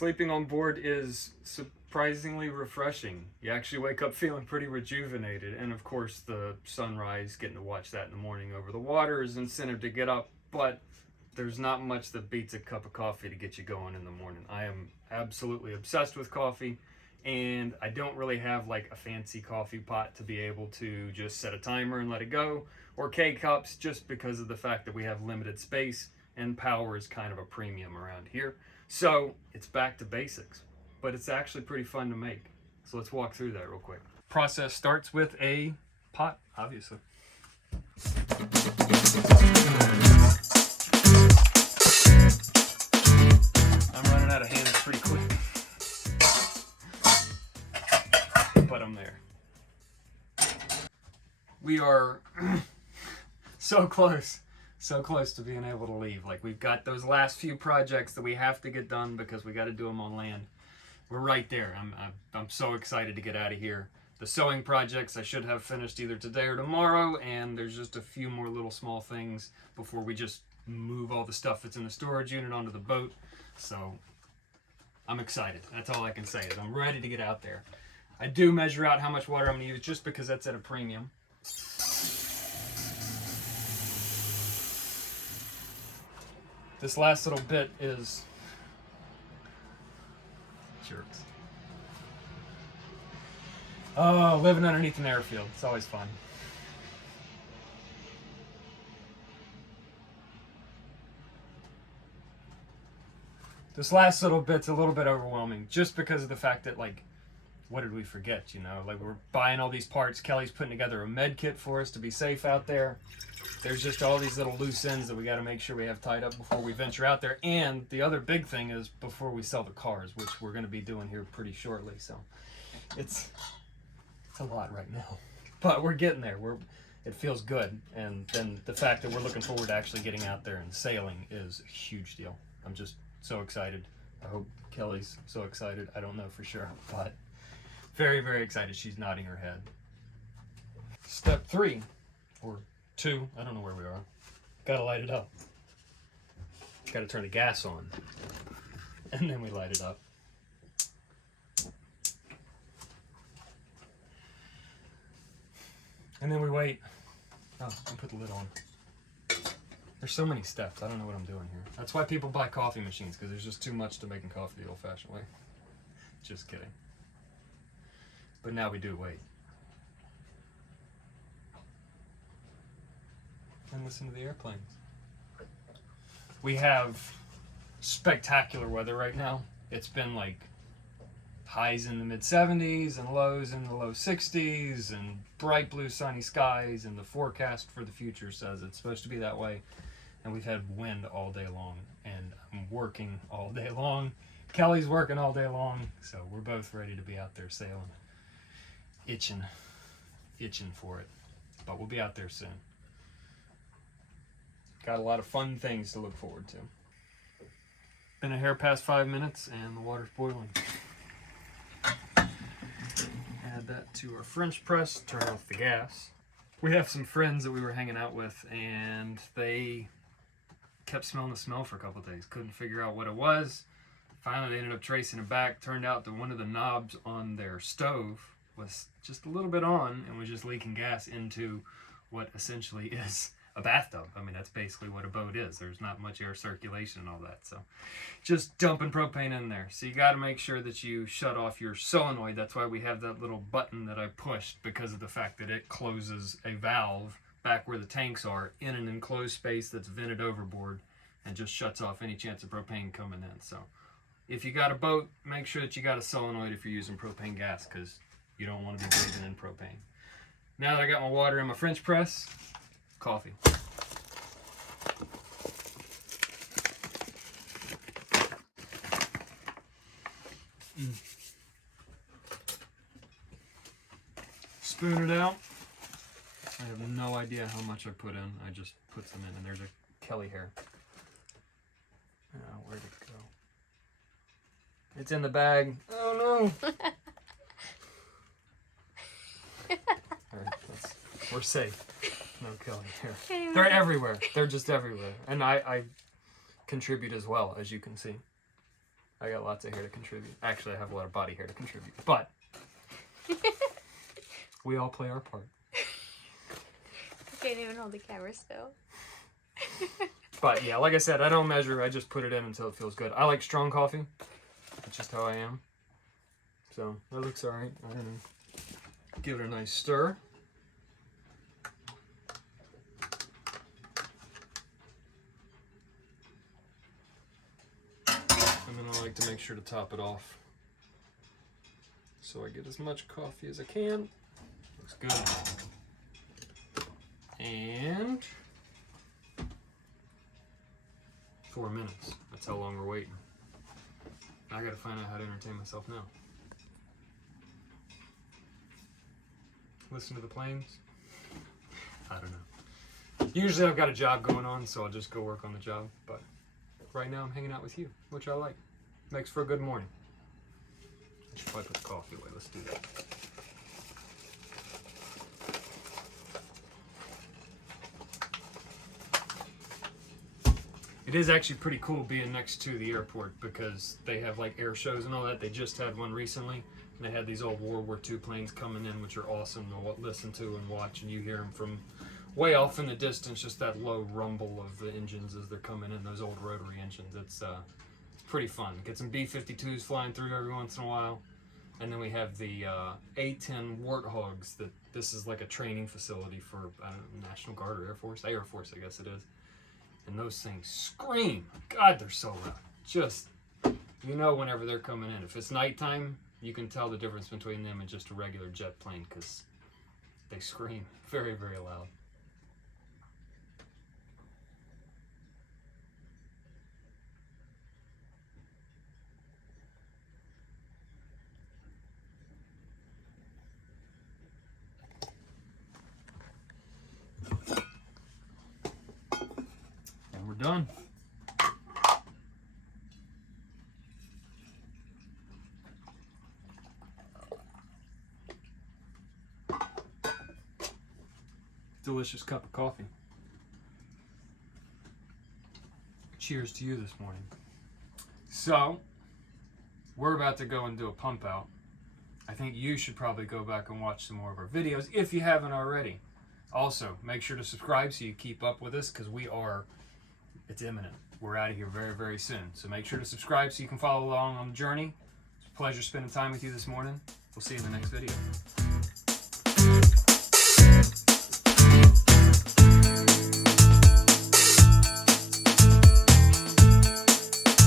Sleeping on board is surprisingly refreshing. You actually wake up feeling pretty rejuvenated, and of course the sunrise, getting to watch that in the morning over the water is incentive to get up, but there's not much that beats a cup of coffee to get you going in the morning. I am absolutely obsessed with coffee, and I don't really have like a fancy coffee pot to be able to just set a timer and let it go, or K-cups, just because of the fact that we have limited space and power is kind of a premium around here. So it's back to basics, but it's actually pretty fun to make. So let's walk through that real quick. Process starts with a pot, obviously. I'm running out of hands pretty quick, but I'm there. We are so close to being able to leave. Like, we've got those last few projects that we have to get done because we got to do them on land. We're right there. I'm so excited to get out of here. The sewing projects I should have finished either today or tomorrow, and there's just a few more little small things before we just move all the stuff that's in the storage unit onto the boat. So I'm excited. That's all I can say is I'm ready to get out there. I do measure out how much water I'm going to use just because that's at a premium. This last little bit is jerks. Oh, living underneath an airfield. It's always fun. This last little bit's a little bit overwhelming just because of the fact that, like, what did we forget, you know? Like, we're buying all these parts. Kelly's putting together a med kit for us to be safe out there. There's just all these little loose ends that we got to make sure we have tied up before we venture out there. And the other big thing is before we sell the cars, which we're going to be doing here pretty shortly. So it's a lot right now, but we're getting there. It feels good. And then the fact that we're looking forward to actually getting out there and sailing is a huge deal. I'm just so excited. I hope Kelly's so excited. I don't know for sure, but very, very excited. She's nodding her head. Step 3 or 2, I don't know where we are. Gotta light it up. Gotta turn the gas on. And then we light it up. And then we wait. Oh, and put the lid on. There's so many steps. I don't know what I'm doing here. That's why people buy coffee machines, because there's just too much to making coffee the old-fashioned way. Just kidding. But now we do wait. And listen to the airplanes. We have spectacular weather right now. It's been like highs in the mid-70s and lows in the low 60s and bright blue sunny skies, and the forecast for the future says it's supposed to be that way. And we've had wind all day long, and I'm working all day long. Kelly's working all day long, so we're both ready to be out there sailing. Itching for it, but we'll be out there soon. Got a lot of fun things to look forward to. Been a hair past 5 minutes and the water's boiling. Add that to our French press, turn off the gas. We have some friends that we were hanging out with, and they kept smelling the smell for a couple days. Couldn't figure out what it was. Finally, they ended up tracing it back. Turned out that one of the knobs on their stove was just a little bit on and was just leaking gas into what essentially is a bathtub. I mean, that's basically what a boat is. There's not much air circulation and all that. So just dumping propane in there. So you got to make sure that you shut off your solenoid. That's why we have that little button that I pushed, because of the fact that it closes a valve back where the tanks are in an enclosed space that's vented overboard, and just shuts off any chance of propane coming in. So if you got a boat, make sure that you got a solenoid if you're using propane gas, because you don't want to be breathing in propane. Now that I got my water in my French press, coffee. Spoon it out. I have no idea how much I put in. I just put some in, and there's a Kelly hair. Where'd it go? It's in the bag. Oh no! Alright, we're safe. No Kelly hair. They're everywhere. They're just everywhere. And I contribute as well, as you can see. I got lots of hair to contribute. Actually, I have a lot of body hair to contribute, but we all play our part. I can't even hold the camera still. But yeah, like I said, I don't measure. I just put it in until it feels good. I like strong coffee. That's just how I am. So that looks all right. I don't know. Give it a nice stir. And then I like to make sure to top it off, so I get as much coffee as I can. Looks good. And 4 minutes. That's how long we're waiting. I gotta find out how to entertain myself now. Listen to the planes? I don't know. Usually I've got a job going on, so I'll just go work on the job. But right now I'm hanging out with you, which I like. Makes for a good morning. I should probably put the coffee away. Let's do that. It is actually pretty cool being next to the airport because they have like air shows and all that. They just had one recently, and they had these old World War II planes coming in, which are awesome to listen to and watch, and you hear them from way off in the distance, just that low rumble of the engines as they're coming in, those old rotary engines. It's pretty fun. Get some B-52s flying through every once in a while. And then we have the A-10 Warthogs. That this is like a training facility for, I don't know, National Guard or Air Force? Air Force, I guess it is. And those things scream. God, they're so loud. Just, you know, whenever they're coming in. If it's nighttime, you can tell the difference between them and just a regular jet plane because they scream very, very loud. And we're done. Delicious cup of coffee. Cheers to you this morning. So, we're about to go and do a pump out. I think you should probably go back and watch some more of our videos if you haven't already. Also, make sure to subscribe so you keep up with us because it's imminent. We're out of here very, very soon. So make sure to subscribe so you can follow along on the journey. It's a pleasure spending time with you this morning. We'll see you in the next video.